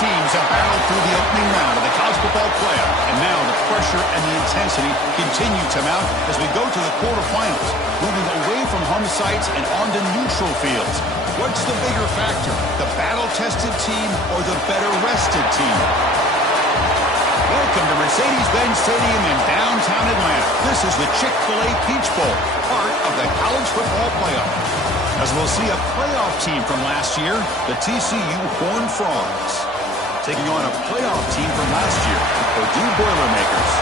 teams have battled through the opening round of the college football playoff, and now the pressure and the intensity continue to mount as we go to the quarterfinals, moving away from home sites and onto neutral fields. What's the bigger factor, the battle-tested team or the better-rested team? Welcome to Mercedes-Benz Stadium in downtown Atlanta. This is the Chick-fil-A Peach Bowl, part of the college football playoff. As we'll see a playoff team from last year, the TCU Horned Frogs, taking on a playoff team from last year, the Purdue Boilermakers.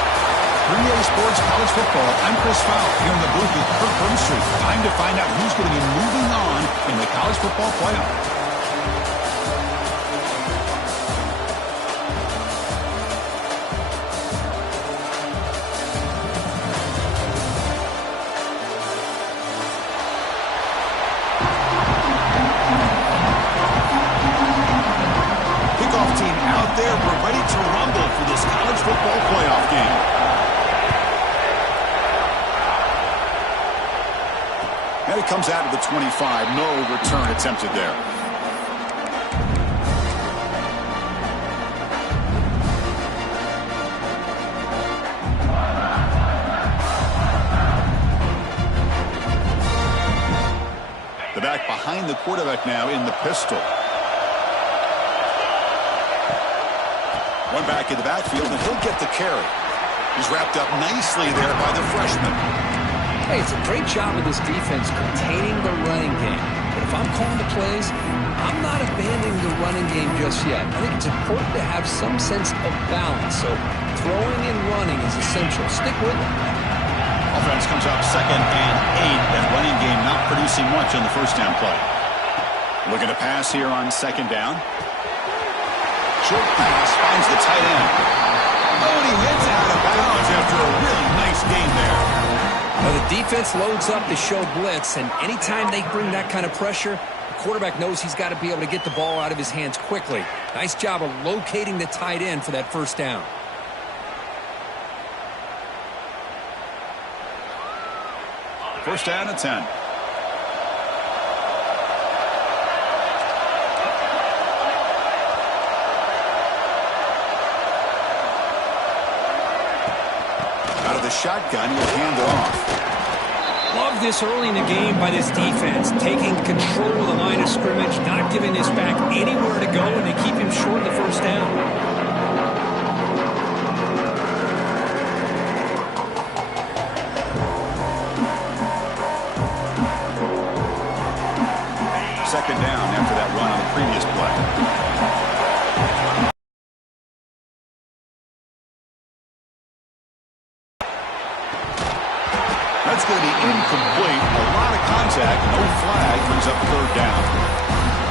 3A Sports College Football, I'm Chris Fowl, here in the booth with Kirk Brimstreet. Time to find out who's going to be moving on in the college football playoff. We're ready to rumble for this college football playoff game. And it comes out of the 25. No return attempted there. The back behind the quarterback now in the pistol. One back in the backfield, and he'll get the carry. He's wrapped up nicely there by the freshman. Hey, it's a great job of this defense containing the running game. But if I'm calling the plays, I'm not abandoning the running game just yet. I think it's important to have some sense of balance. So throwing and running is essential. Stick with it. Offense comes up 2nd and 8. That running game not producing much on the first down play. Looking to pass here on 2nd down. Short pass finds the tight end. Oh, and he heads out of bounds after a really nice gain there. Well, the defense loads up to show blitz, and anytime they bring that kind of pressure, the quarterback knows he's got to be able to get the ball out of his hands quickly. Nice job of locating the tight end for that first down. First down at 10. The shotgun will hand it off. Love this early in the game by this defense, taking control of the line of scrimmage, not giving this back anywhere to go, and they keep him short of the first down. Second down after that run on the previous play. That's going to be incomplete. A lot of contact. No flag. Brings up 3rd down.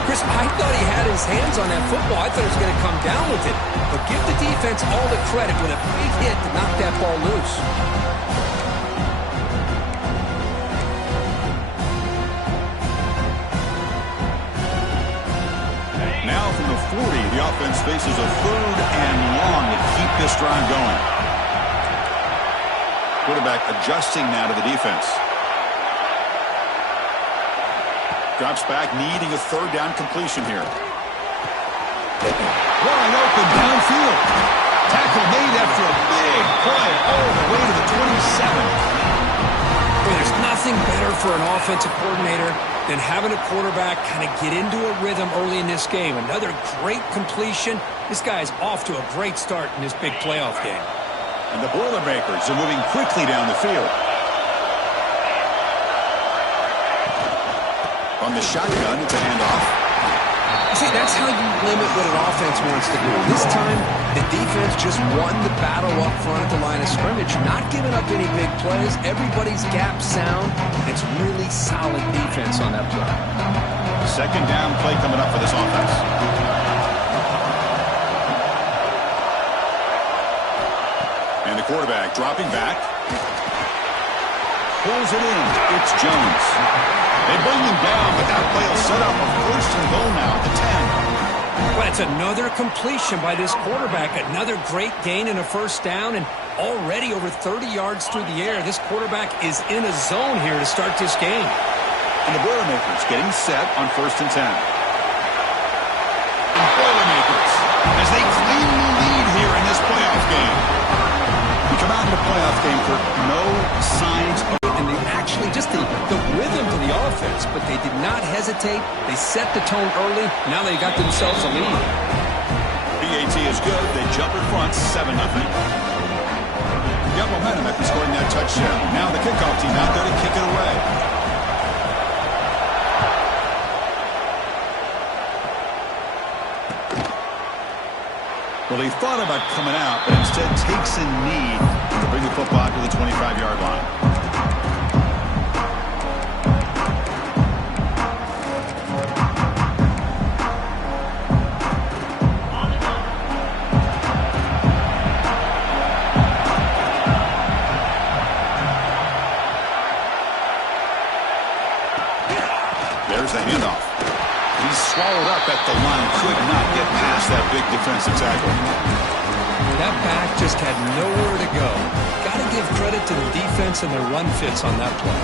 Chris, I thought he had his hands on that football. I thought he was going to come down with it. But give the defense all the credit with a big hit to knock that ball loose. Now from the 40, the offense faces a 3rd and long to keep this drive going. Quarterback adjusting now to the defense. Drops back, needing a 3rd down completion here. Wide open downfield. Tackle made after a big play all the way to the 27. Well, there's nothing better for an offensive coordinator than having a quarterback kind of get into a rhythm early in this game. Another great completion. This guy is off to a great start in this big playoff game. And the Boilermakers are moving quickly down the field. On the shotgun, it's a handoff. See, that's how you limit what an offense wants to do. This time, the defense just won the battle up front at the line of scrimmage, not giving up any big plays. Everybody's gap sound. It's really solid defense on that play. Second down play coming up for this offense. And the quarterback dropping back. Pulls it in. It's Jones. They bring him down, but that play will set up a 1st and goal now at the 10. Well, it's another completion by this quarterback. Another great gain and a 1st down, and already over 30 yards through the air. This quarterback is in a zone here to start this game. And the Boilermakers getting set on 1st and 10. And Boilermakers, as as they claim the lead here in this playoff game. You come out in the playoff game for no signs of... And they actually, just the rhythm to the offense, but they did not hesitate. They set the tone early. Now they got themselves a lead. BAT is good. They jump in front 7-0. Got momentum after scoring that touchdown. Now the kickoff team out there to kick it away. Well, he thought about coming out, but instead takes a knee to bring the football to the 25-yard line. There's the handoff. He's swallowed up at the line. Could not get past that big defensive tackle. That back just had nowhere to go. Got to give credit to the defense and their run fits on that play.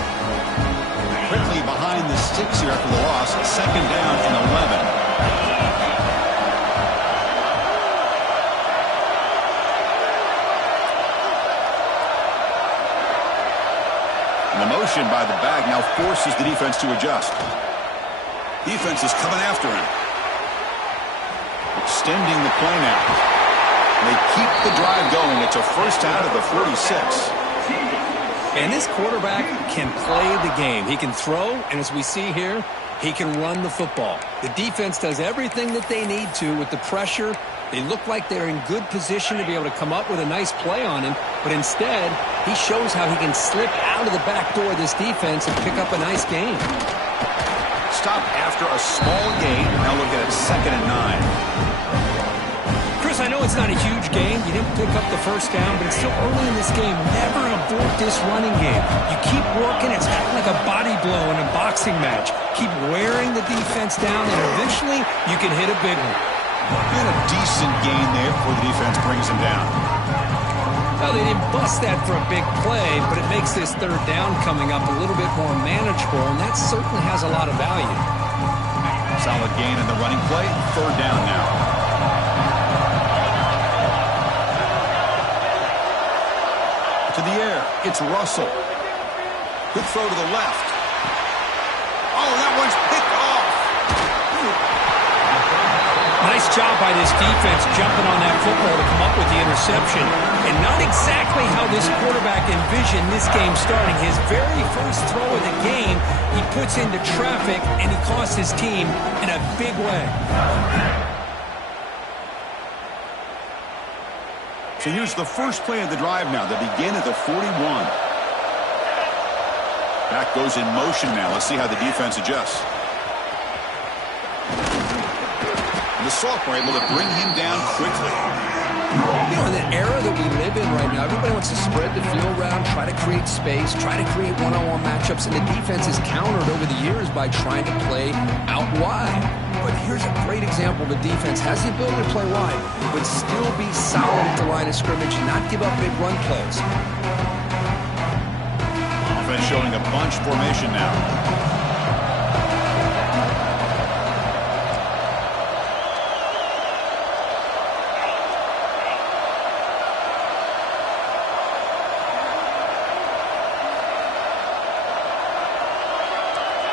Quickly behind the sticks here after the loss. 2nd down and 11. The motion by the back now forces the defense to adjust. Defense is coming after him. Extending the play now. They keep the drive going. It's a first out of the 46. And this quarterback can play the game. He can throw, and as we see here, he can run the football. The defense does everything that they need to with the pressure. They look like they're in good position to be able to come up with a nice play on him, but instead, he shows how he can slip out of the back door of this defense and pick up a nice gain. Stop after a small gain. Now look at it, 2nd and 9. Chris, I know it's not a huge game. You didn't pick up the first down, but it's still early in this game. Never abort this running game. You keep working. It's kind of like a body blow in a boxing match. Keep wearing the defense down, and eventually you can hit a big one. And a decent gain there before the defense brings him down. Well, they didn't bust that for a big play, but it makes this 3rd down coming up a little bit more manageable, and that certainly has a lot of value. Solid gain in the running play. 3rd down now. To the air. It's Russell. Good throw to the left. Oh, that one's picked off. Nice job by this defense jumping on that football to come up with the interception. And not exactly how this quarterback envisioned this game starting. His very first throw of the game, he puts into traffic, and he costs his team in a big way. So here's the first play of the drive now. They begin at the 41. Back goes in motion now. Let's see how the defense adjusts. The sophomore able to bring him down quickly. You know, in the era that we live in right now, everybody wants to spread the field around, try to create space, try to create one-on-one matchups, and the defense is countered over the years by trying to play out wide. But here's a great example. The defense has the ability to play wide, but still be solid at the line of scrimmage and not give up big run plays. Offense showing a bunch formation now.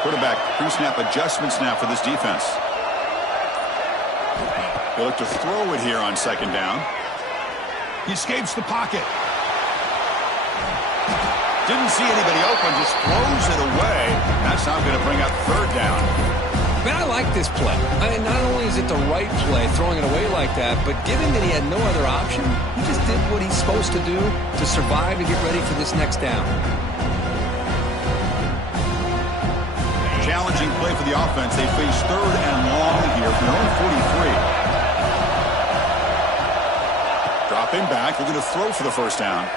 Quarterback pre-snap adjustments now for this defense. They look to throw it here on 2nd down. He escapes the pocket. Didn't see anybody open, just throws it away. That's now going to bring up 3rd down. Man, I like this play. Not only is it the right play, throwing it away like that, but given that he had no other option, he just did what he's supposed to do to survive and get ready for this next down. Challenging play for the offense. They face 3rd and long here from their own 43. Dropping back. They're going to throw for the 1st down.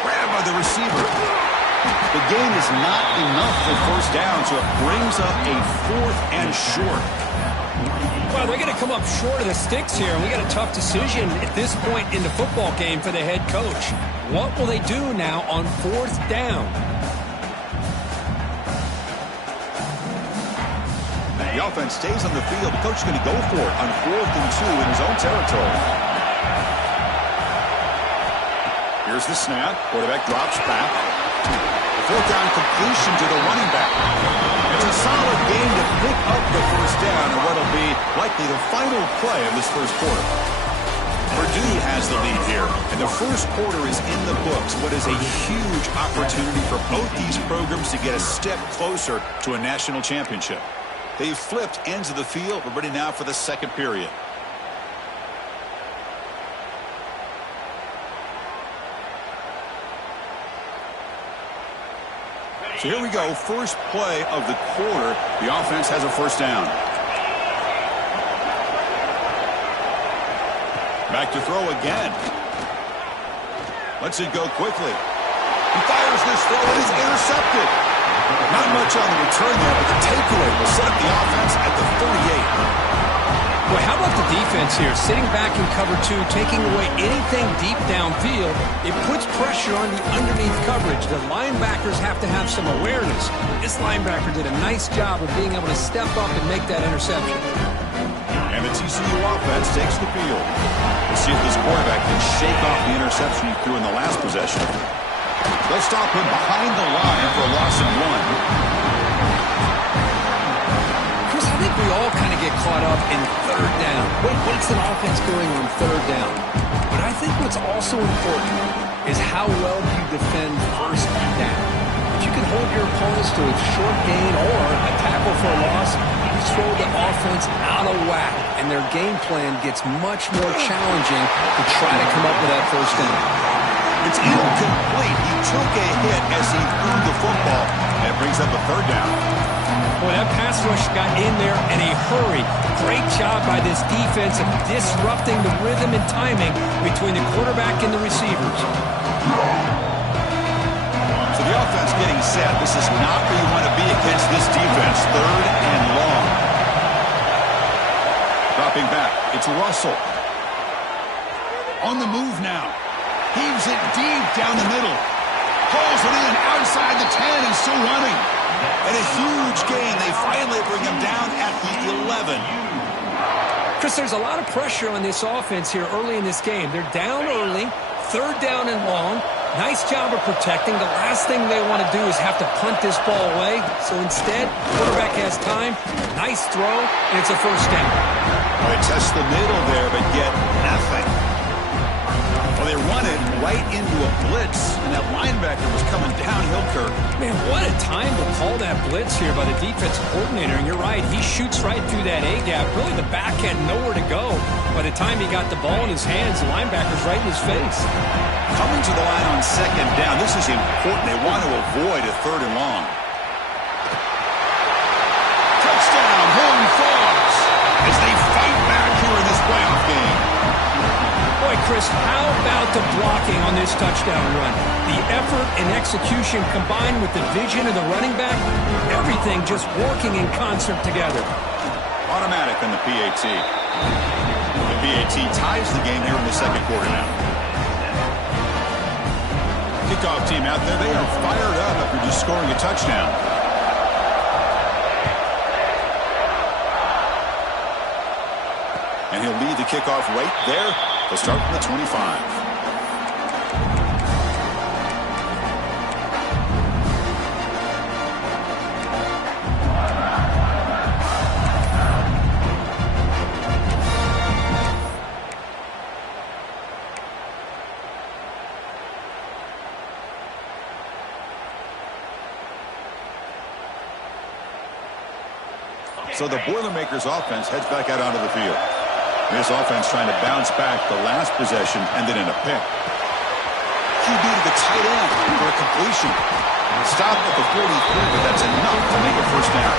Grabbed by the receiver. The gain is not enough for 1st down, so it brings up a 4th and short. Well, they're going to come up short of the sticks here, and we got a tough decision at this point in the football game for the head coach. What will they do now on 4th down? The The offense stays on the field. The coach is going to go for it on 4th and 2 in his own territory. Here's the snap. Quarterback drops back. The 4th down completion to the running back. It's a solid game to pick up the first down in what will be likely the final play of this first quarter. Purdue has the lead here, and the first quarter is in the books. What is a huge opportunity for both these programs to get a step closer to a national championship. They've flipped ends of the field. We're ready now for the second period. So here we go, first play of the quarter. The offense has a first down. Back to throw again. Lets it go quickly. He fires this throw. It is intercepted. Not much on the return there, but the takeaway will set up the offense at the 38. Well, how about the defense here? Sitting back in cover 2, taking away anything deep downfield. It puts pressure on the underneath coverage. The linebackers have to have some awareness. This linebacker did a nice job of being able to step up and make that interception. And the TCU offense takes the field. Let's see if this quarterback can shake off the interception he threw in the last possession. They'll stop him behind the line for a loss of 1. Chris, I think we all kind of get caught up in third down. What's an offense doing on third down? But I think what's also important is how well you defend first down. If you can hold your opponents to a short gain or a tackle for a loss, you throw the offense out of whack, and their game plan gets much more challenging to try to come up with that first down. It's incomplete. He took a hit as he threw the football, and it brings up a third down. Boy, that pass rush got in there in a hurry. Great job by this defense of disrupting the rhythm and timing between the quarterback and the receivers. So the offense getting set. This is not where you want to be against this defense. Third and long. Dropping back. It's Russell. On the move now. Heaves it deep down the middle. Pulls it in outside the 10 and still running. And a huge gain. They finally bring him down at the 11. Chris, there's a lot of pressure on this offense here early in this game. They're down early, third down and long. Nice job of protecting. The last thing they want to do is have to punt this ball away. So instead, quarterback has time. Nice throw, and it's a first down. Well, they test the middle there, but get nothing. Well, they run it right into a blitz, and that linebacker was coming downhill, Kirk. Man, what a time to call that blitz here by the defensive coordinator. And you're right, he shoots right through that A-gap. Really, the back had nowhere to go. By the time he got the ball in his hands, the linebacker's right in his face. Coming to the line on second down. This is important. They want to avoid a third and long. Touchdown, Horned Frogs, as they fight back here in this playoff game. Boy, Chris, how about the blocking on this touchdown run? The effort and execution combined with the vision of the running back, everything just working in concert together. Automatic on the PAT. The PAT ties the game here in the second quarter now. Kickoff team out there, they are fired up after just scoring a touchdown. And he'll lead the kickoff right there. They'll start from the 25. So the Boilermakers offense heads back out onto the field. This offense trying to bounce back the last possession, ended in a pick. QB to the tight end for a completion. Stop at the 43, but that's enough to make a first down.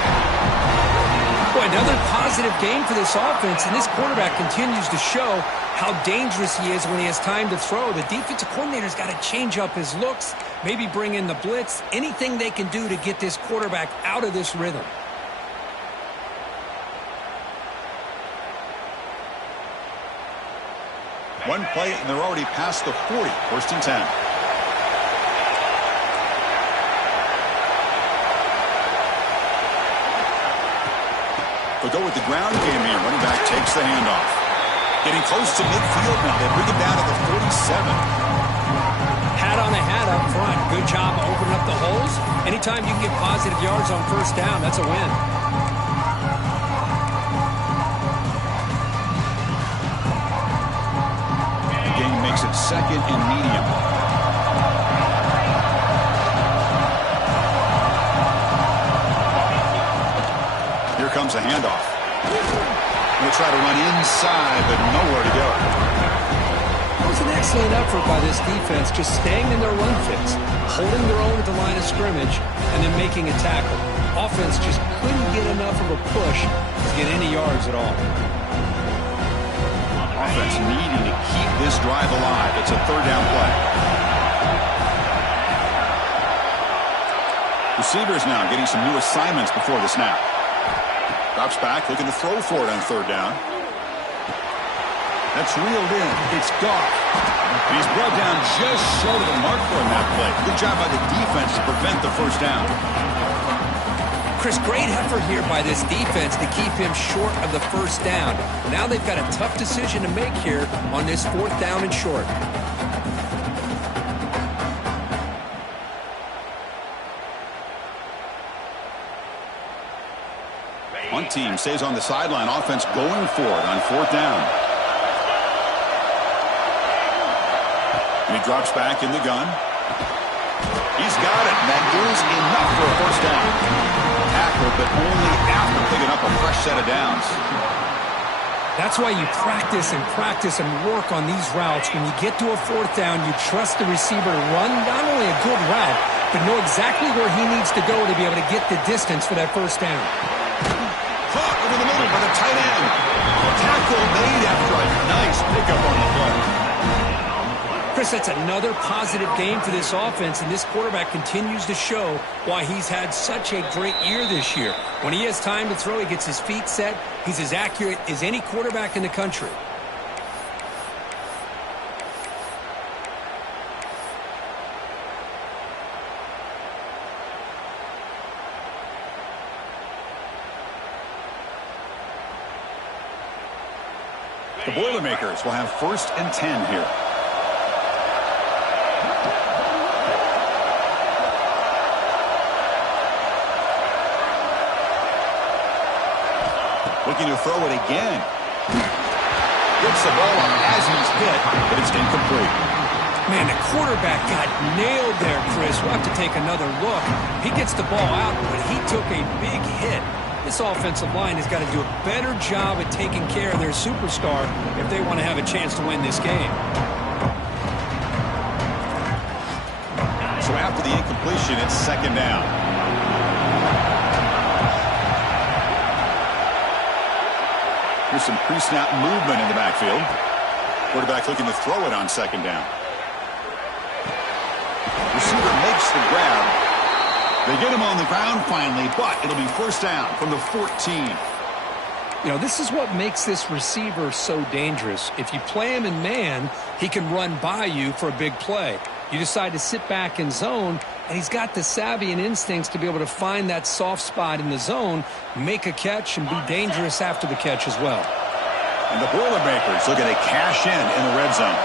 Boy, another positive game for this offense, and this quarterback continues to show how dangerous he is when he has time to throw. The defensive coordinator's got to change up his looks, maybe bring in the blitz, anything they can do to get this quarterback out of this rhythm. One play, and they're already past the 40. First and 10. They'll go with the ground game here. Running back takes the handoff. Getting close to midfield now. They bring it down to the 47. Hat on a hat up front. Good job opening up the holes. Anytime you can get positive yards on first down, that's a win. The game makes it second and medium. Here comes a handoff. They'll try to run inside, but nowhere to go. It was an excellent effort by this defense, just staying in their run fits, holding their own at the line of scrimmage, and then making a tackle. Offense just couldn't get enough of a push to get any yards at all. Offense needing to keep this drive alive. It's a third down play. Receivers now getting some new assignments before the snap. Drops back, looking to throw for it on third down. That's reeled in. It's Goff. He's brought down just short of the mark for him that play. Good job by the defense to prevent the first down. Chris, great effort here by this defense to keep him short of the first down. Now they've got a tough decision to make here on this fourth down and short. One team stays on the sideline. Offense going for it on fourth down. And he drops back in the gun. He's got it. That is enough for a first down. Tackle, but only after picking up a fresh set of downs. That's why you practice and work on these routes. When you get to a fourth down, you trust the receiver to run not only a good route, but know exactly where he needs to go to be able to get the distance for that first down. Caught over the middle by the tight end. Tackle made after a nice pickup on the play. Chris, that's another positive game for this offense, and this quarterback continues to show why he's had such a great year this year. When he has time to throw, he gets his feet set. He's as accurate as any quarterback in the country. The Boilermakers will have first and 10 here. Looking to throw it again. Gets the ball up as he's hit, but it's incomplete. Man, the quarterback got nailed there, Chris. We'll have to take another look. He gets the ball out, but he took a big hit. This offensive line has got to do a better job at taking care of their superstar if they want to have a chance to win this game. So after the incompletion, it's second down. Here's some pre-snap movement in the backfield. Quarterback looking to throw it on second down. Receiver makes the grab. They get him on the ground finally, but it'll be first down from the 14. You know, this is what makes this receiver so dangerous. If you play him in man, he can run by you for a big play. You decide to sit back in zone, and he's got the savvy and instincts to be able to find that soft spot in the zone, make a catch, and be dangerous after the catch as well. And the Boilermakers looking to cash in the red zone.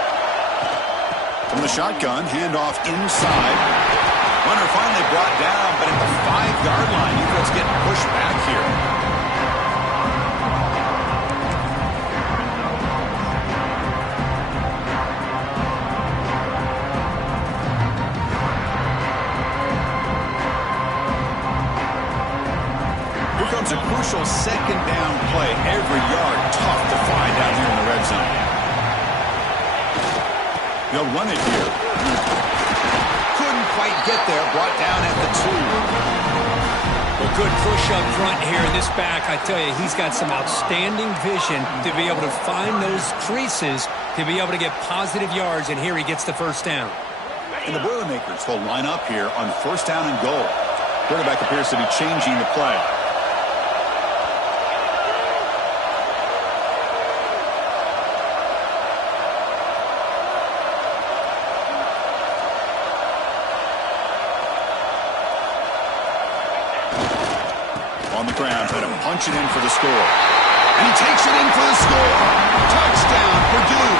From the shotgun, handoff inside. Runner finally brought down, but at the 5-yard line, Eagles getting pushed back here. Here comes a crucial second down play. Every yard tough to find down here in the red zone. They'll run it here. Quite get there, brought down at the 2. A good push up front here in this back. I tell you, he's got some outstanding vision to be able to find those creases to be able to get positive yards, and here he gets the first down. And the Boilermakers will line up here on first down and goal. Quarterback appears to be changing the play. On the ground, trying to punch it in for the score. And he takes it in for the score. Touchdown, Purdue.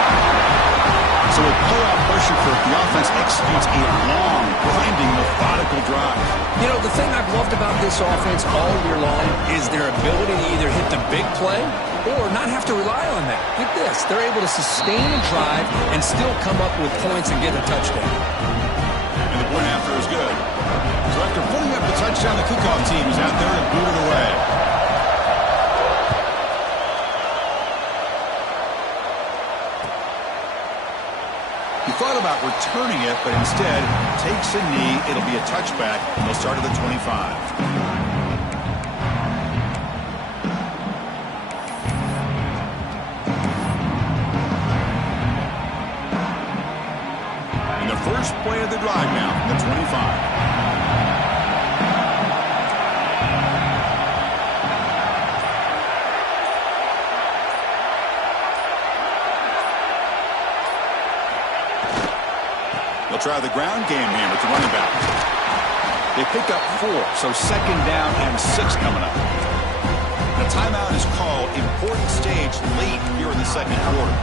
So with playoff pressure for it, the offense executes a long, grinding, methodical drive. You know, the thing I've loved about this offense all year long is their ability to either hit the big play or not have to rely on that. Like this, they're able to sustain a drive and still come up with points and get a touchdown. And the point after is good. So after putting up the touchdown, the kickoff team is out there and booted away. He thought about returning it, but instead takes a knee. It'll be a touchback, and they'll start at the 25. First play of the drive now, the 25. They'll try the ground game here with the running back. They pick up 4, so second down and 6 coming up. The timeout is called. Important stage late here in the second quarter.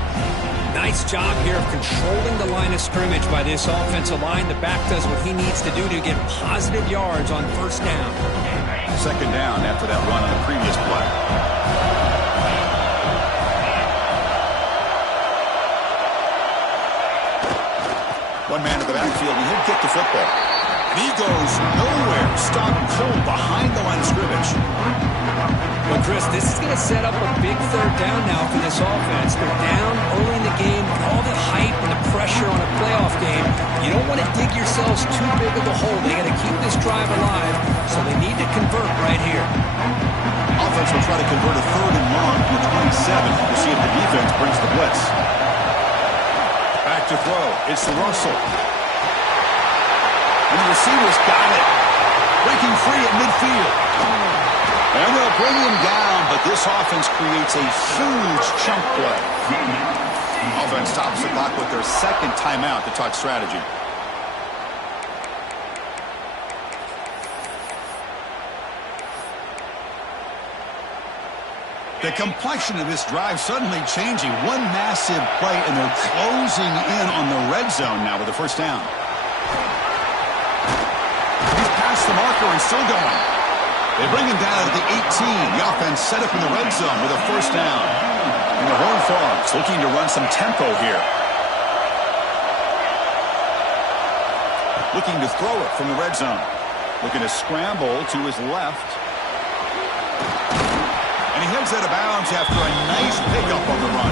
Nice job here of controlling the line of scrimmage by this offensive line. The back does what he needs to do to get positive yards on first down. Second down after that run on the previous play. One man in the backfield, and he'll get the football. And he goes nowhere. Stopped cold behind the line of scrimmage. Well, Chris, this is going to set up a big third down now for this offense. They're down early in the game. All the hype and the pressure on a playoff game. You don't want to dig yourselves too big of a hole. They got to keep this drive alive, so they need to convert right here. Offense will try to convert a third and long from the 27 to see if the defense brings the blitz. Back to throw. It's Russell. And the receiver's got it. Breaking free at midfield. And they'll bring him down, but this offense creates a huge chunk play. Offense stops the clock with their second timeout to talk strategy. The complexion of this drive suddenly changing. One massive play, and they're closing in on the red zone now with the first down. He's past the marker and still going. They bring him down at the 18. The offense set up in the red zone with a first down. And the Horned Frogs looking to run some tempo here. Looking to throw it from the red zone. Looking to scramble to his left. And he heads out of bounds after a nice pickup on the run.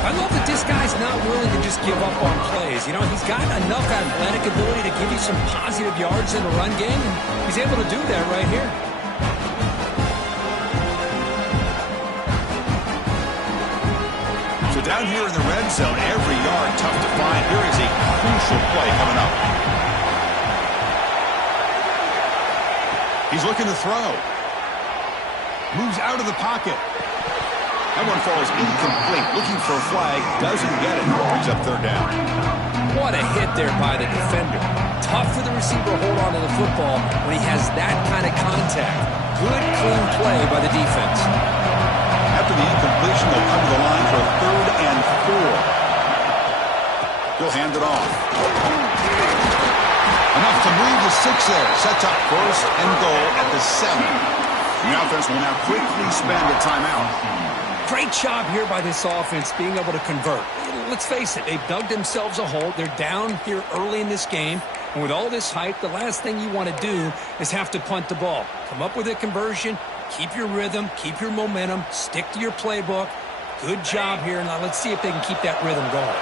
I love that this guy's not willing to just give up on plays. You know, he's got enough athletic ability to give you some positive yards in the run game, and he's able to do that right here. So down here in the red zone, every yard tough to find. Here is a crucial play coming up. He's looking to throw. Moves out of the pocket. That one falls incomplete. Looking for a flag. Doesn't get it. Brings up third down. What a hit there by the defender. Tough for the receiver to hold on to the football when he has that kind of contact. Good, clean play by the defense. After the incompletion, they'll come to the line for a 3rd and 4. He'll hand it off. Enough to move the 6 there. Sets up 1st and goal at the 7. The offense will now quickly spend a timeout. Great job here by this offense being able to convert. Let's face it, they've dug themselves a hole. They're down here early in this game. And with all this hype, the last thing you want to do is have to punt the ball. Come up with a conversion, keep your rhythm, keep your momentum, stick to your playbook. Good job here. Now let's see if they can keep that rhythm going.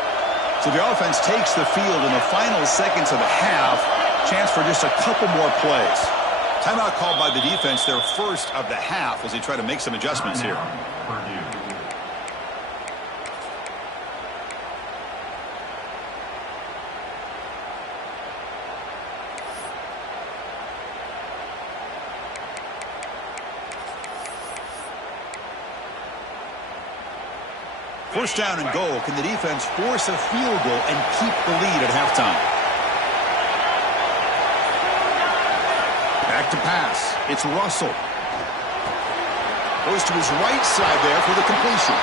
So the offense takes the field in the final seconds of the half. Chance for just a couple more plays. Timeout called by the defense, their first of the half, as they try to make some adjustments here. First down and goal. Can the defense force a field goal and keep the lead at halftime? Back to pass. It's Russell. Goes to his right side there for the completion.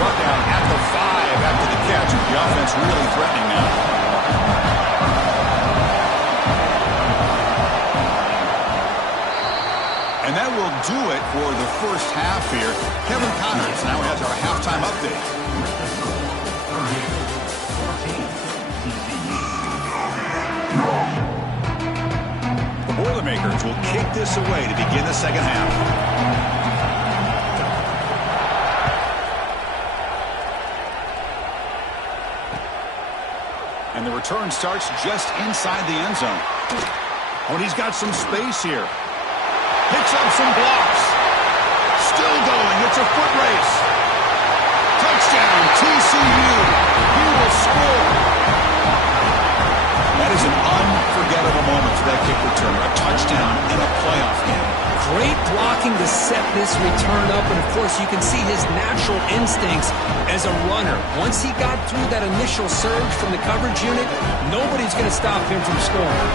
Brought down at the 5 after the catch. The offense really threatening now. And that will do it for the first half here. Kevin Connors now has our halftime update. The Boilermakers will kick this away to begin the second half. And the return starts just inside the end zone. Oh, and he's got some space here. Picks up some blocks. Still going. It's a foot race. Touchdown, TCU. He will score. That is an unforgettable moment for that kick return. A touchdown in a playoff game. Great blocking to set this return up, and of course you can see his natural instincts as a runner. Once he got through that initial surge from the coverage unit, nobody's going to stop him from scoring.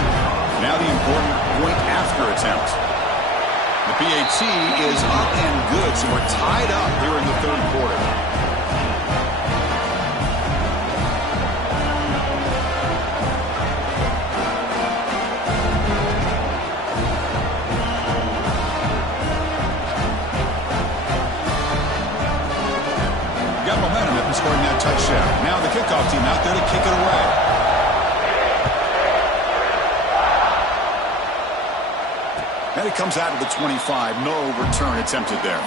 Now the important point after attempt. The PAT is up and good, so we're tied up here in the third quarter. Got momentum after scoring that touchdown. Now the kickoff team out there to kick it away. And it comes out of the 25. No return attempted there.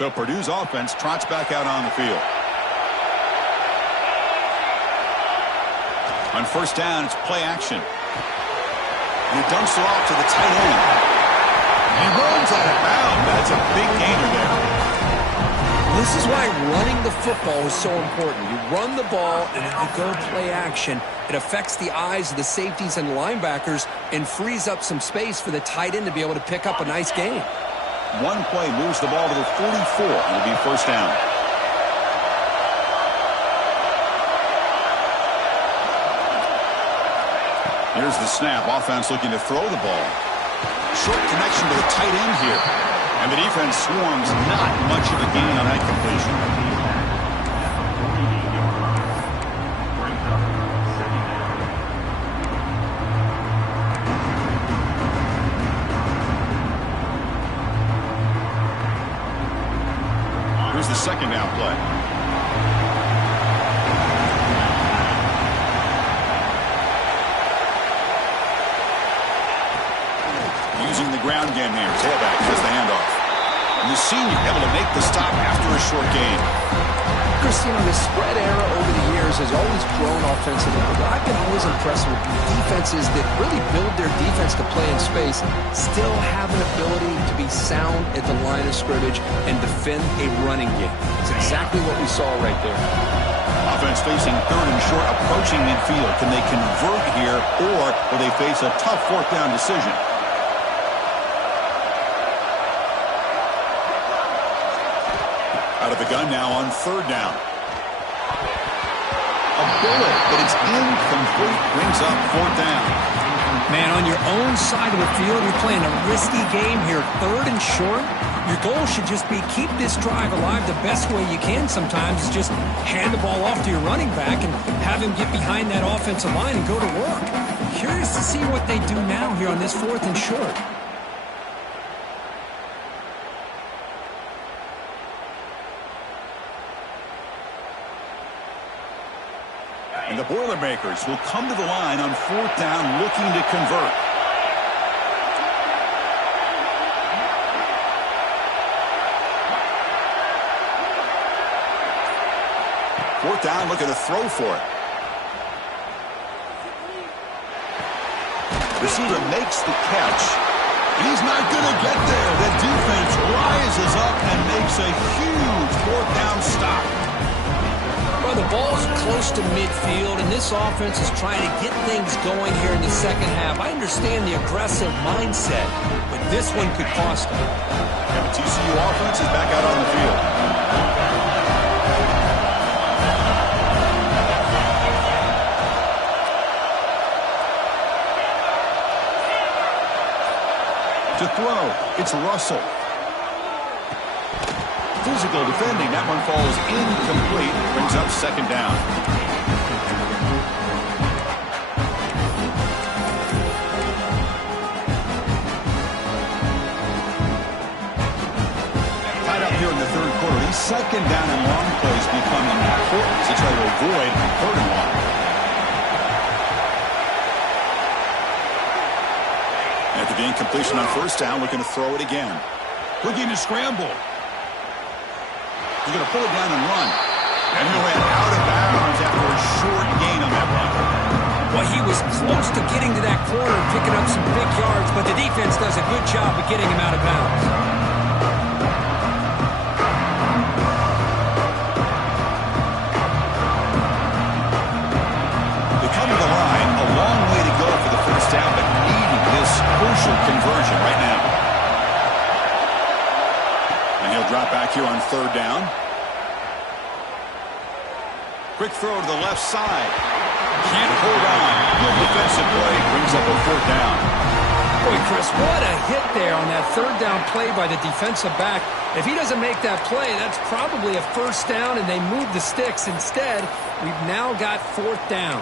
So Purdue's offense trots back out on the field. On first down, it's play action. And he dumps it off to the tight end. He runs out of bounds. That's a big gainer there. This is why running the football is so important. You run the ball and then you go play action. It affects the eyes of the safeties and linebackers and frees up some space for the tight end to be able to pick up a nice gain. One play moves the ball to the 44, and it'll be first down. Here's the snap. Offense looking to throw the ball. Short connection to the tight end here. And the defense swarms. Not much of a gain on that completion. Here's the second down play. Using the ground game here. Tailback has the handoff. And the senior able to make the stop after a short gain. Christine, the spread era over the years has always grown offensively, but I've been always impressed with defenses that really build their defense to play in space, still have an ability to be sound at the line of scrimmage and defend a running game. It's exactly what we saw right there. Offense facing third and short, approaching midfield. Can they convert here, or will they face a tough fourth down decision? Out of the gun now on third down. A bullet, but it's incomplete. Brings up fourth down. Man, on your own side of the field, you're playing a risky game here. Third and short. Your goal should just be keep this drive alive the best way you can sometimes. Is just hand the ball off to your running back and have him get behind that offensive line and go to work. Curious to see what they do now here on this fourth and short. And the Boilermakers will come to the line on fourth down looking to convert. Fourth down, looking to throw for it. Receiver makes the catch. He's not going to get there. The defense rises up and makes a huge fourth down stop. Well, the ball's close to midfield, and this offense is trying to get things going here in the second half. I understand the aggressive mindset, but this one could cost them. And the TCU offense is back out on the field. To throw, it's Russell. Physical defending, that one falls incomplete, brings up second down. Tied up here in the third quarter, these second down and long plays become important to try to avoid third and long. After the incompletion on first down, looking to throw it again. Looking to scramble. He's going to pull it down and run. And he went out of bounds after a short gain on that run. Well, he was close to getting to that corner and picking up some big yards, but the defense does a good job of getting him out of bounds. They come to the line, a long way to go for the first down, but needing this crucial conversion right now. And he'll drop back here on third down. Quick throw to the left side. Can't hold on. Good defensive play brings up a fourth down. Boy, Chris, what a hit there on that third down play by the defensive back. If he doesn't make that play, that's probably a first down, and they move the sticks. Instead, we've now got fourth down.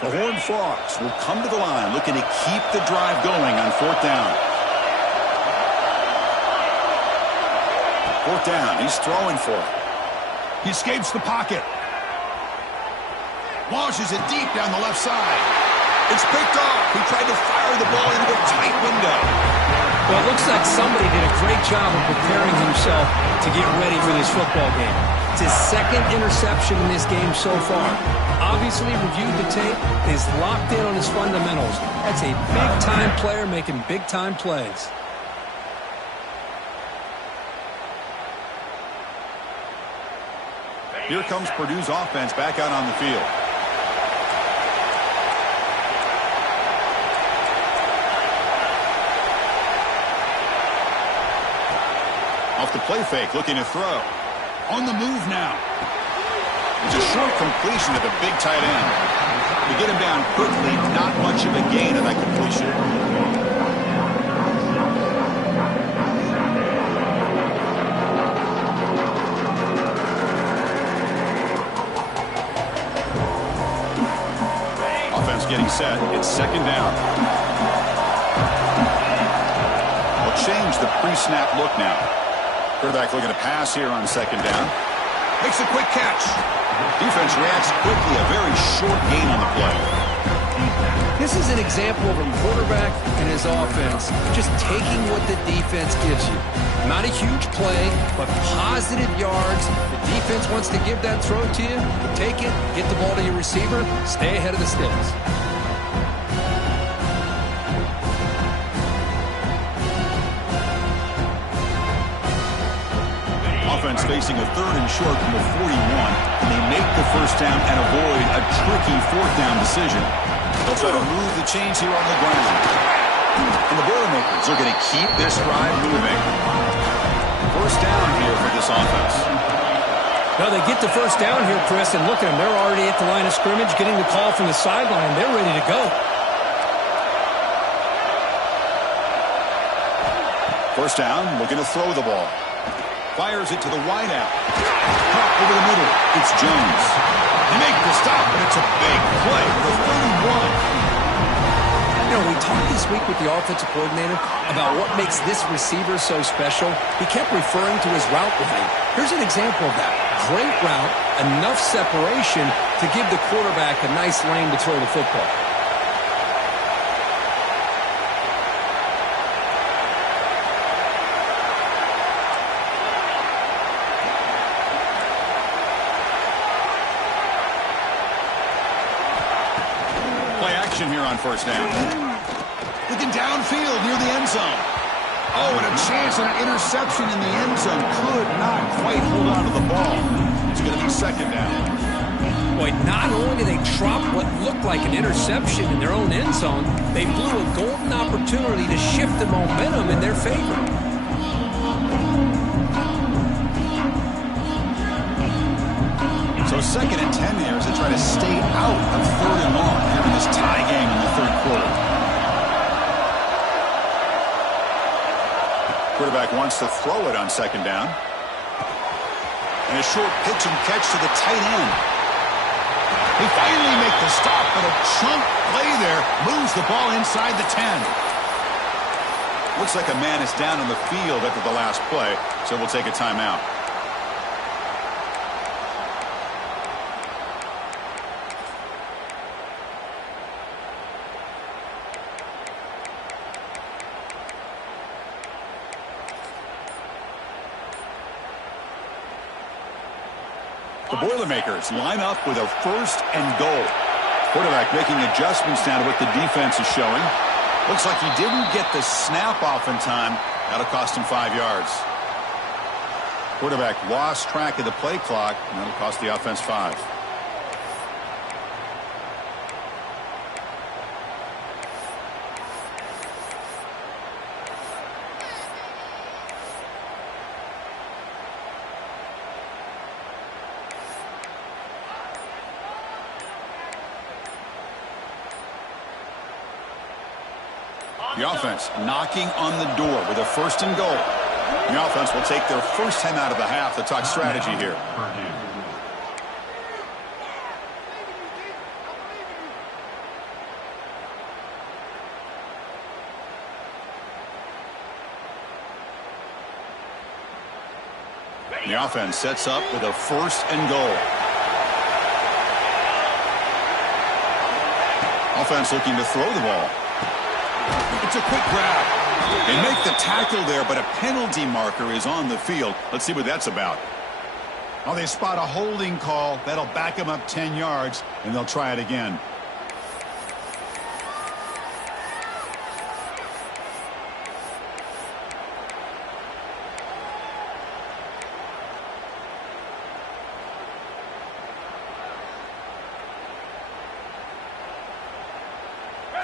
The Horned Frogs will come to the line looking to keep the drive going on fourth down. Fourth down, he's throwing for it. He escapes the pocket. Launches it deep down the left side. It's picked off. He tried to fire the ball into a tight window. Well, it looks like somebody did a great job of preparing himself to get ready for this football game. It's his second interception in this game so far. Obviously reviewed the tape, is locked in on his fundamentals. That's a big-time player making big-time plays. Here comes Purdue's offense back out on the field. Off the play fake, looking to throw. On the move now. It's a short completion to the big tight end. To get him down quickly, not much of a gain of that completion. Offense getting set. It's second down. They'll change the pre-snap look now. Quarterback looking to pass here on second down. Makes a quick catch. Defense reacts quickly. A very short gain on the play. This is an example of a quarterback and his offense just taking what the defense gives you. Not a huge play, but positive yards. The defense wants to give that throw to you. You take it, get the ball to your receiver, stay ahead of the sticks. Offense facing a third and short from the 41, and they make the first down and avoid a tricky fourth down decision. They'll try to move the chains here on the ground. And the Boilermakers are going to keep this drive moving. First down here for this offense. Well, they get the first down here, Chris, and look at them. They're already at the line of scrimmage, getting the call from the sideline. They're ready to go. First down, looking to throw the ball. Fires it to the wideout. Caught over the middle. It's Jones. They make the stop, but it's a big play for the 31. You know, we talked this week with the offensive coordinator about what makes this receiver so special. He kept referring to his route running. Here's an example of that. Great route, enough separation to give the quarterback a nice lane to throw the football. Here on first down. Looking downfield near the end zone. Oh, and a chance and an interception in the end zone. Could not quite hold on to the ball. It's going to be second down. Boy, not only did they drop what looked like an interception in their own end zone, they blew a golden opportunity to shift the momentum in their favor. So second and 10 here as they try to stay out of third and long here in this tie game in the third quarter. Quarterback wants to throw it on second down. And a short pitch and catch to the tight end. They finally make the stop, but a chunk play there moves the ball inside the 10. Looks like a man is down on the field after the last play, so we'll take a timeout. The Boilermakers line up with a first and goal. Quarterback making adjustments now to what the defense is showing. Looks like he didn't get the snap off in time. That'll cost him 5 yards. Quarterback lost track of the play clock, and that'll cost the offense 5. The offense knocking on the door with a first and goal. The offense will take their first time out of the half to talk strategy here. The offense sets up with a first and goal. Offense looking to throw the ball. It's a quick grab. They make the tackle there, but a penalty marker is on the field. Let's see what that's about. Oh, they spot a holding call. That'll back them up 10 yards, and they'll try it again.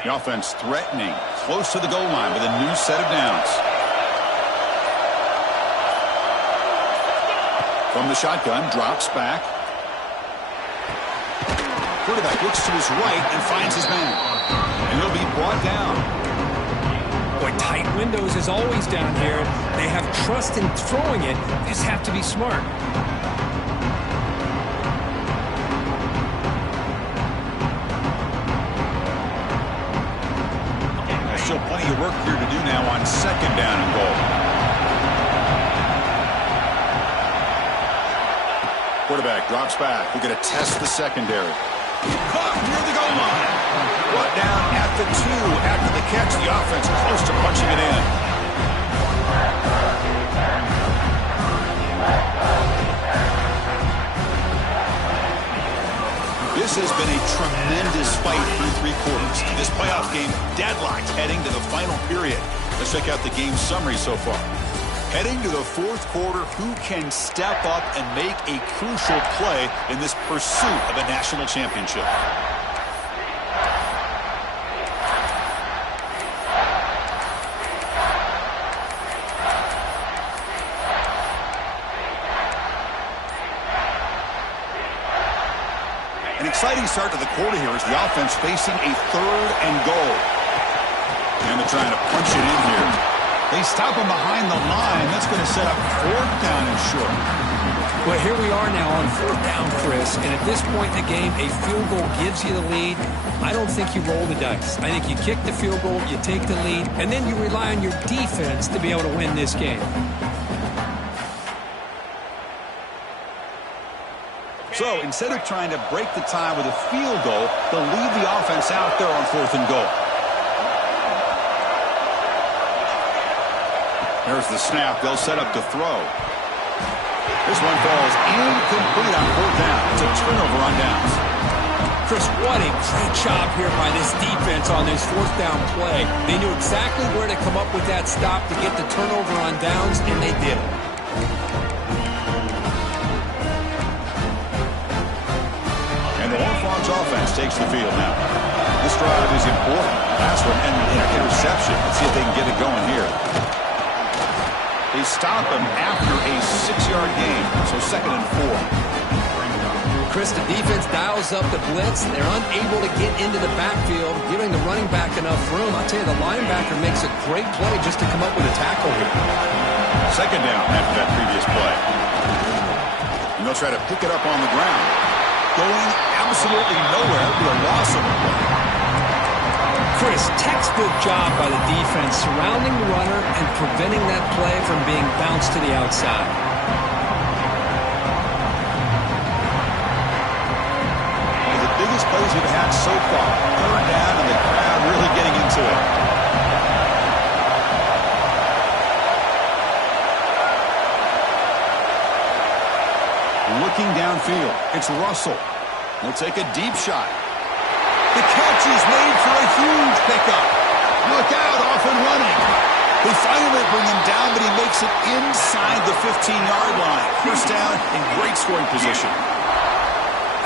The offense threatening, close to the goal line with a new set of downs. From the shotgun, drops back. Quarterback looks to his right and finds his man. And he'll be brought down. Boy, tight windows is always down here. They have trust in throwing it. They just have to be smart. Still plenty of work here to do now on second down and goal. Quarterback drops back. We're going to test the secondary. Caught near the goal line. Brought down at the 2 after the catch. The offense close to punching it in. This has been a tremendous fight through 3 quarters. This playoff game deadlocked heading to the final period. Let's check out the game summary so far. Heading to the 4th quarter, who can step up and make a crucial play in this pursuit of a national championship? An exciting start to the quarter here as the offense facing a 3rd and goal. And they're trying to punch it in here. They stop him behind the line. That's going to set up 4th down and short. Well, here we are now on 4th down, Chris. And at this point in the game, a field goal gives you the lead. I don't think you roll the dice. I think you kick the field goal, you take the lead, and then you rely on your defense to be able to win this game. So instead of trying to break the tie with a field goal, they'll leave the offense out there on 4th and goal. There's the snap. They'll set up to throw. This one falls incomplete on 4th down. It's a turnover on downs. Chris, what a great job here by this defense on this fourth down play. They knew exactly where to come up with that stop to get the turnover on downs, and they did it. And the Horned Frogs offense takes the field now. This drive is important. Last one ended in an interception. Let's see if they can get it going here. They stop him after a 6-yard gain, so 2nd and 4. Chris, the defense dials up the blitz. They're unable to get into the backfield, giving the running back enough room. I'll tell you, the linebacker makes a great play just to come up with a tackle here. 2nd down after that previous play. And they'll try to pick it up on the ground. Going absolutely nowhere. It'll be a loss of the play. Chris, textbook job by the defense surrounding the runner and preventing that play from being bounced to the outside. Plays we've had so far. 3rd down and the crowd really getting into it. Looking downfield, it's Russell. He'll take a deep shot. The catch is made for a huge pickup. Look out, off and running. They finally bring him down, but he makes it inside the 15-yard line. First down in great scoring position.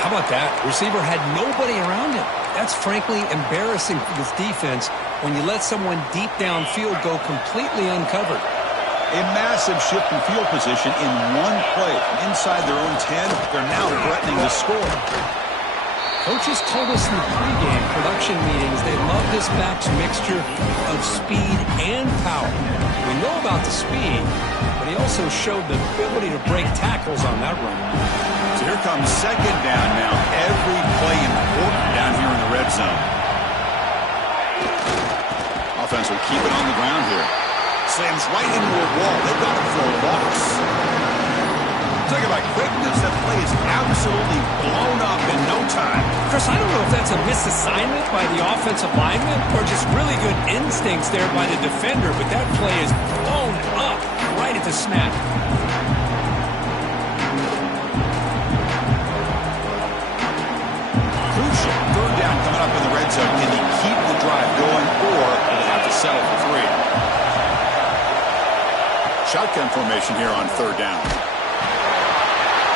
How about that? Receiver had nobody around him. That's frankly embarrassing for this defense when you let someone deep downfield go completely uncovered. A massive shift in field position in one play. From inside their own 10, they're now threatening to score. Coaches told us in the pregame production meetings they love this back's mixture of speed and power. We know about the speed, but he also showed the ability to break tackles on that run. So here comes 2nd down now. Every play important down here in the red zone. Offense will keep it on the ground here. Slams right into a wall. They've got it for a loss. Talk about quickness. That play is absolutely blown up in no time. Chris, I don't know if that's a misassignment by the offensive lineman or just really good instincts there by the defender, but that play is blown up right at the snap. Crucial. 3rd down coming up in the red zone. Can he keep the drive going, or will they have to settle for 3? Shotgun formation here on 3rd down.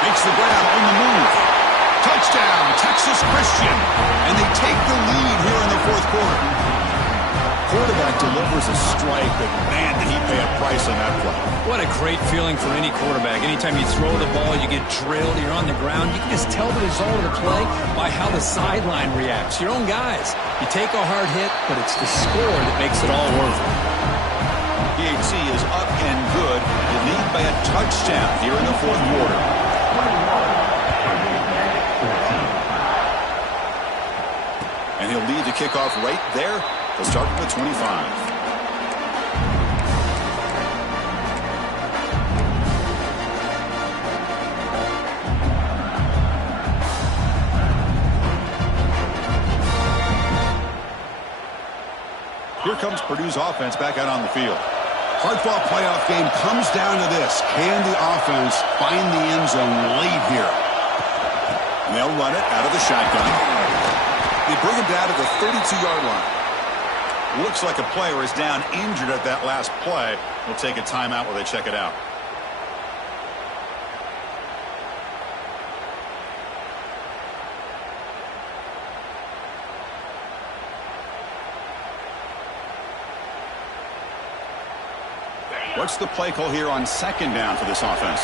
Makes the grab on the move. Touchdown, Texas Christian. And they take the lead here in the 4th quarter. Quarterback delivers a strike, but man, did he pay a price on that play. What a great feeling for any quarterback. Anytime you throw the ball, you get drilled, you're on the ground. You can just tell the result of the play by how the sideline reacts. Your own guys. You take a hard hit, but it's the score that makes it all worth it. PHC is up and good. They lead by a touchdown here in the 4th quarter. And he'll lead the kickoff right there. He'll start from the 25. Here comes Purdue's offense back out on the field. Hard-fought playoff game comes down to this. Can the offense find the end zone late here? And they'll run it out of the shotgun. They bring him down to the 32-yard line. Looks like a player is down injured at that last play. We'll take a timeout while they check it out. What's the play call here on 2nd down for this offense?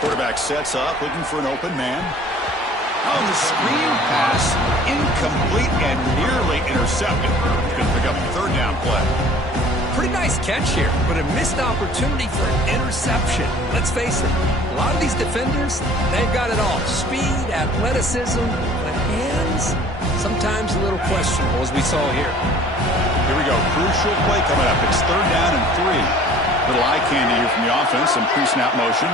Quarterback sets up, looking for an open man. On the screen pass, incomplete and nearly intercepted. He's going to pick up a 3rd down play. Pretty nice catch here, but a missed opportunity for an interception. Let's face it, a lot of these defenders, they've got it all. Speed, athleticism, but hands, sometimes a little questionable, as we saw here. Here we go, crucial play coming up. It's 3rd down and 3. Little eye candy here from the offense, some pre-snap motion.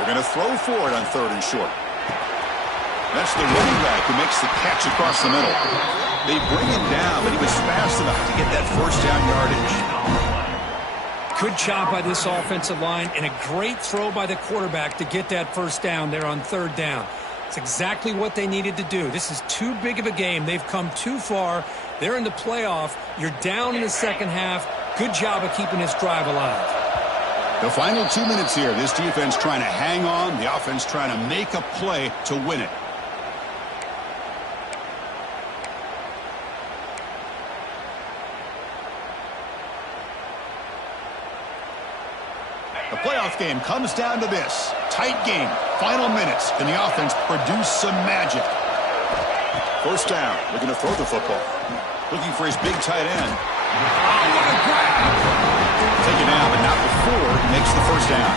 They're going to throw for it on 3rd and short. That's the running back who makes the catch across the middle. They bring him down, but he was fast enough to get that 1st down yardage. Good job by this offensive line and a great throw by the quarterback to get that first down there on third down. It's exactly what they needed to do. This is too big of a game. They've come too far. They're in the playoff. You're down in the second half. Good job of keeping this drive alive. The final 2 minutes here. This defense trying to hang on. The offense trying to make a play to win it. The playoff game comes down to this. Tight game. Final minutes. Can the offense produce some magic? First down. Looking to throw the football. Looking for his big tight end. Oh, what a grab! Take it down, but not before he makes the first down.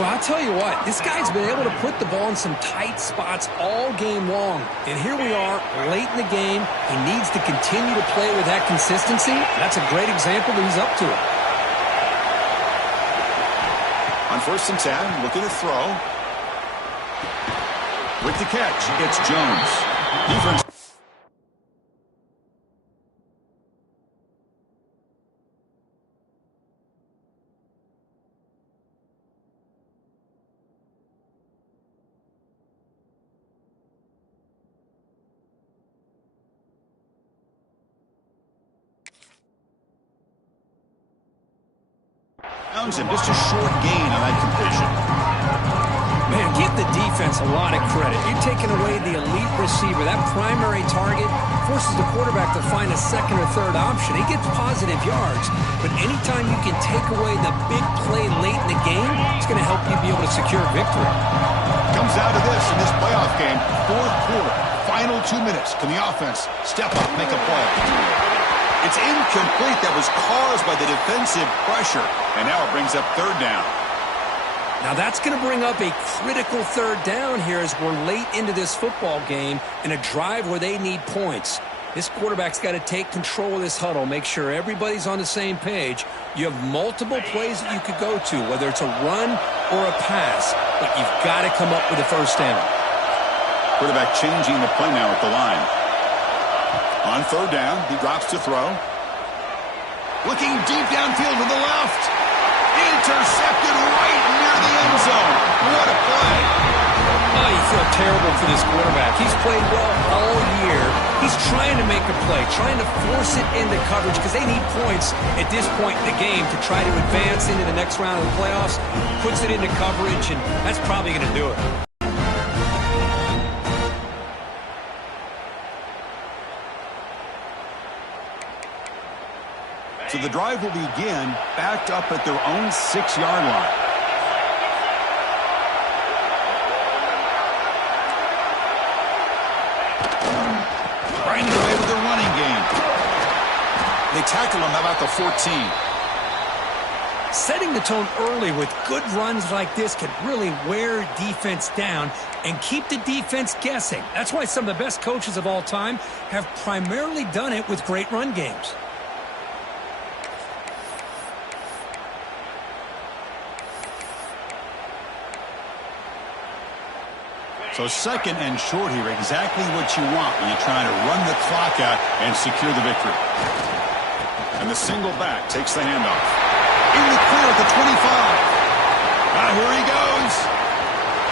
Well, I'll tell you what. This guy's been able to put the ball in some tight spots all game long. And here we are, late in the game. He needs to continue to play with that consistency. That's a great example that he's up to it. On 1st and 10, looking to throw. With the catch, it's Jones. Defense. Him just a short gain on that completion. Man, give the defense a lot of credit. You're taking away the elite receiver. That primary target forces the quarterback to find a second or third option. He gets positive yards, but anytime you can take away the big play late in the game, it's going to help you be able to secure victory. Comes down to this in this playoff game. 4th quarter, final 2 minutes. Can the offense step up, make a play? It's incomplete. That was caused by the defensive pressure. And now it brings up third down. Now that's going to bring up a critical third down here as we're late into this football game in a drive where they need points. This quarterback's got to take control of this huddle, make sure everybody's on the same page. You have multiple plays that you could go to, whether it's a run or a pass, but you've got to come up with a first down. Quarterback changing the play now at the line. On third down, he drops to throw. Looking deep downfield to the left. Intercepted right near the end zone. What a play. Oh, you feel terrible for this quarterback. He's played well all year. He's trying to make a play, trying to force it into coverage because they need points at this point in the game to try to advance into the next round of the playoffs. Puts it into coverage, and that's probably going to do it. So the drive will begin backed up at their own 6-yard line. Right away with the running game. They tackle him about the 14. Setting the tone early with good runs like this can really wear defense down and keep the defense guessing. That's why some of the best coaches of all time have primarily done it with great run games. So 2nd and short here, exactly what you want when you're trying to run the clock out and secure the victory. And the single back takes the handoff. In the clear at the 25. Here he goes.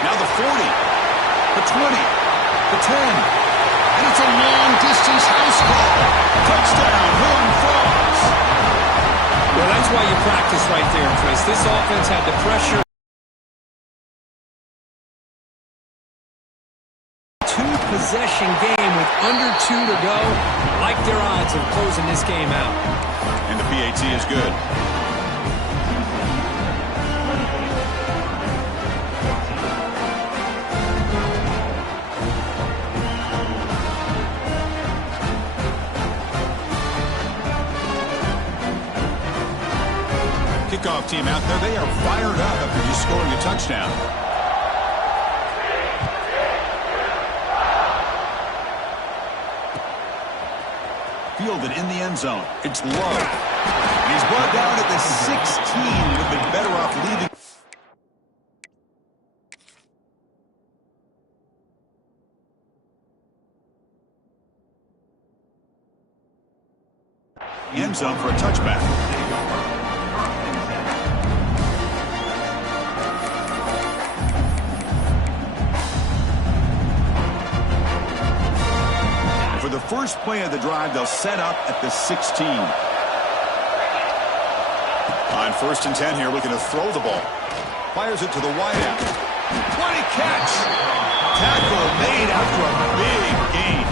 Now the 40, the 20, the 10. And it's a long-distance house call. Touchdown, Horned Frogs. Well, that's why you practice right there, Chris. This offense had the pressure. Possession game with under 2 to go. Like their odds of closing this game out. And the PAT is good. Kickoff team out there, they are fired up after just scoring a touchdown. Fielded in the end zone. It's low. And he's brought down at the 16. Would have been better off leaving. End zone for a touchback. first play of the drive, they'll set up at the 16. On 1st and 10 here, looking to throw the ball. Fires it to the wideout. What a catch! Tackle made after a big gain.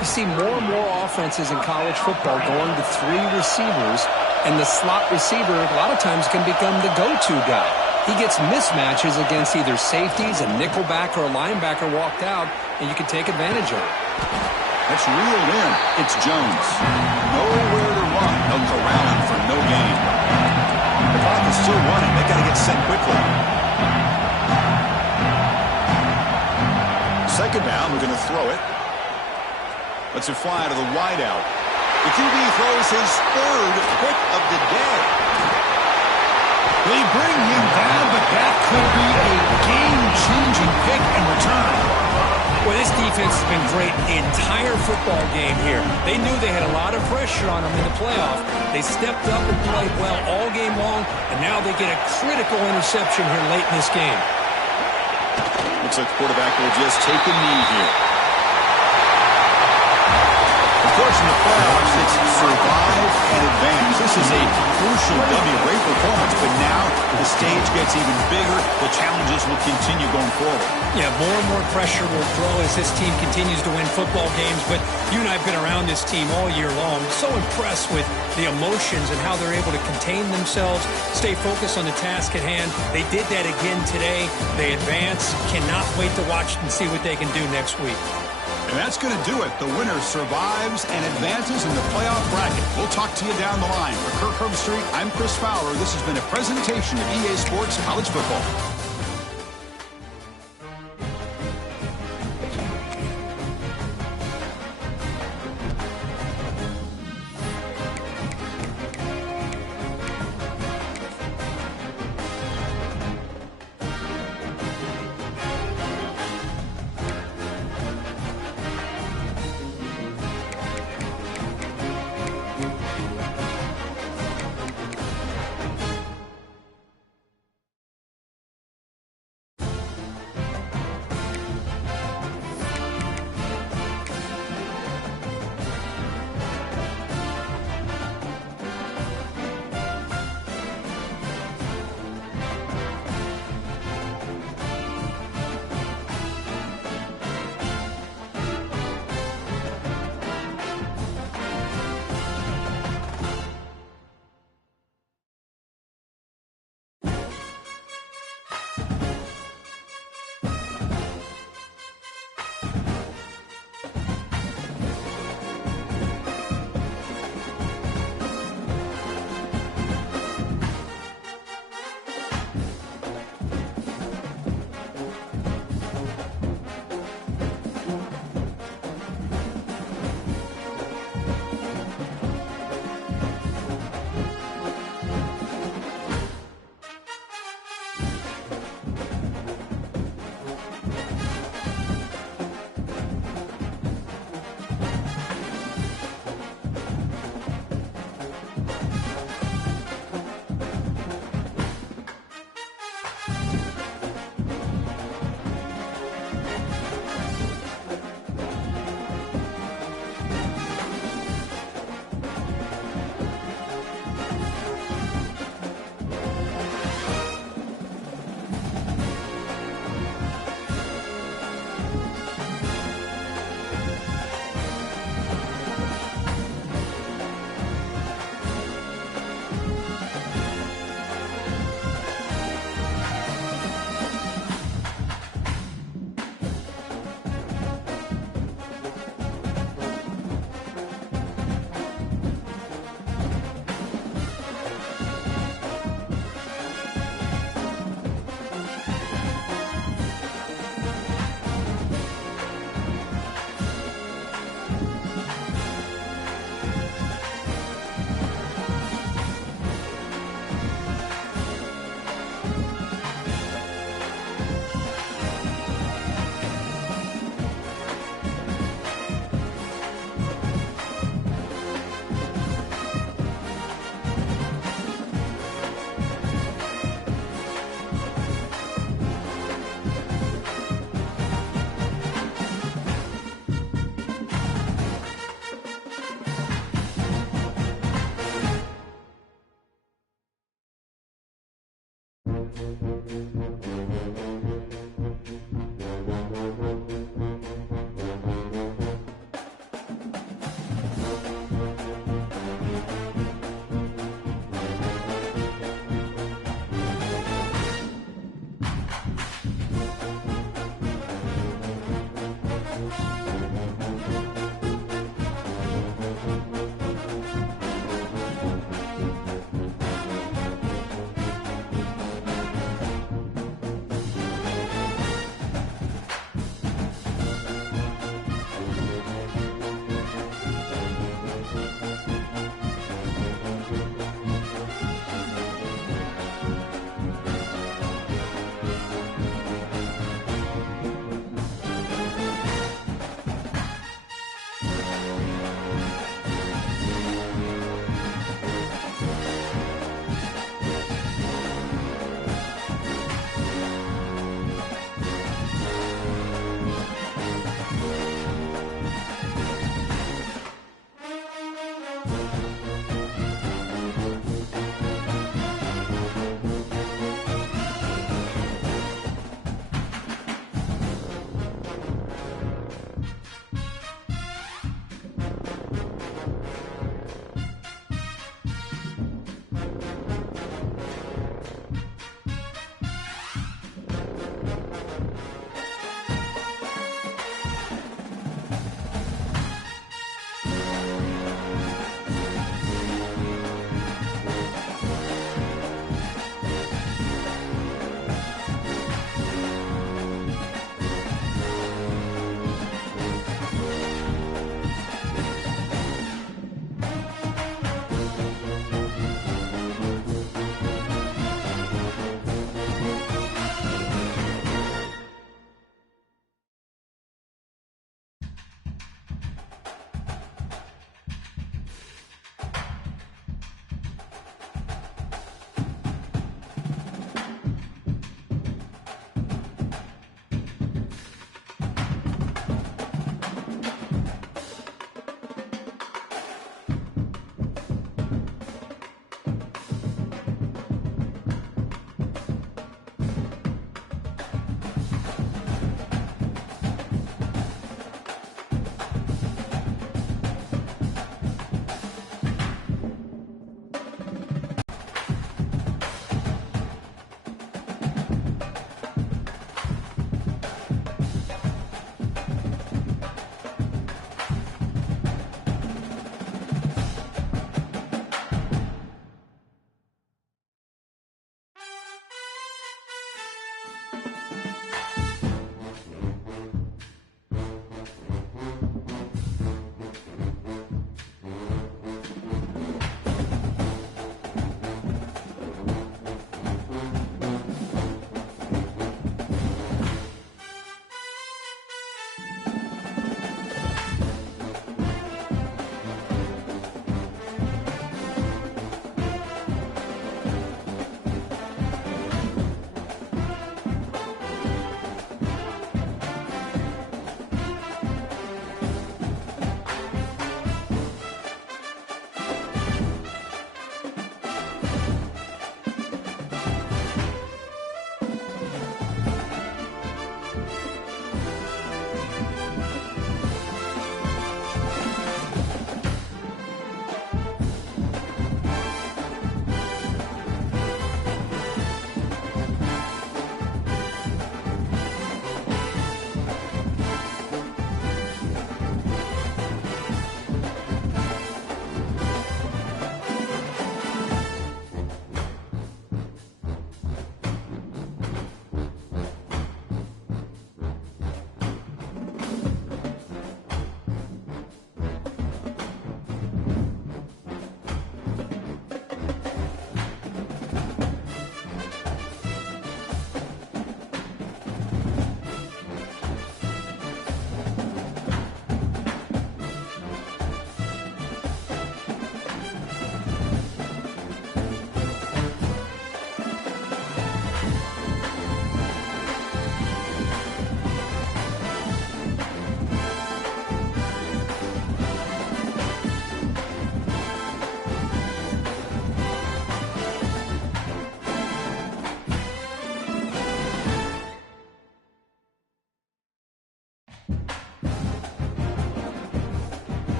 You see more and more offenses in college football going to 3 receivers, and the slot receiver a lot of times can become the go-to guy. He gets mismatches against either safeties, a nickelback, or a linebacker walked out, and you can take advantage of it. That's reeled in. It's Jones. Nowhere to run. They'll corral him for no gain. The clock is still running. They got to get set quickly. Second down, we're going to throw it. Lets it fly to the wideout. The QB throws his 3rd pick of the day. They bring him down, but that could be a game-changing pick in return. Well, this defense has been great the entire football game here. They knew they had a lot of pressure on them in the playoff. They stepped up and played well all game long, and now they get a critical interception here late in this game. Looks like the quarterback will just take a knee here. Of course, in the playoffs, it's survive and advance. This is a crucial W. Great performance, but now the stage gets even bigger. The challenges will continue going forward. Yeah, more and more pressure will grow as this team continues to win football games, but you and I have been around this team all year long. So impressed with the emotions and how they're able to contain themselves, stay focused on the task at hand. They did that again today. They advance. Cannot wait to watch and see what they can do next week. And that's going to do it. The winner survives and advances in the playoff bracket. We'll talk to you down the line. For Kirk Herbstreit, I'm Chris Fowler. This has been a presentation of EA Sports College Football.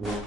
Bye.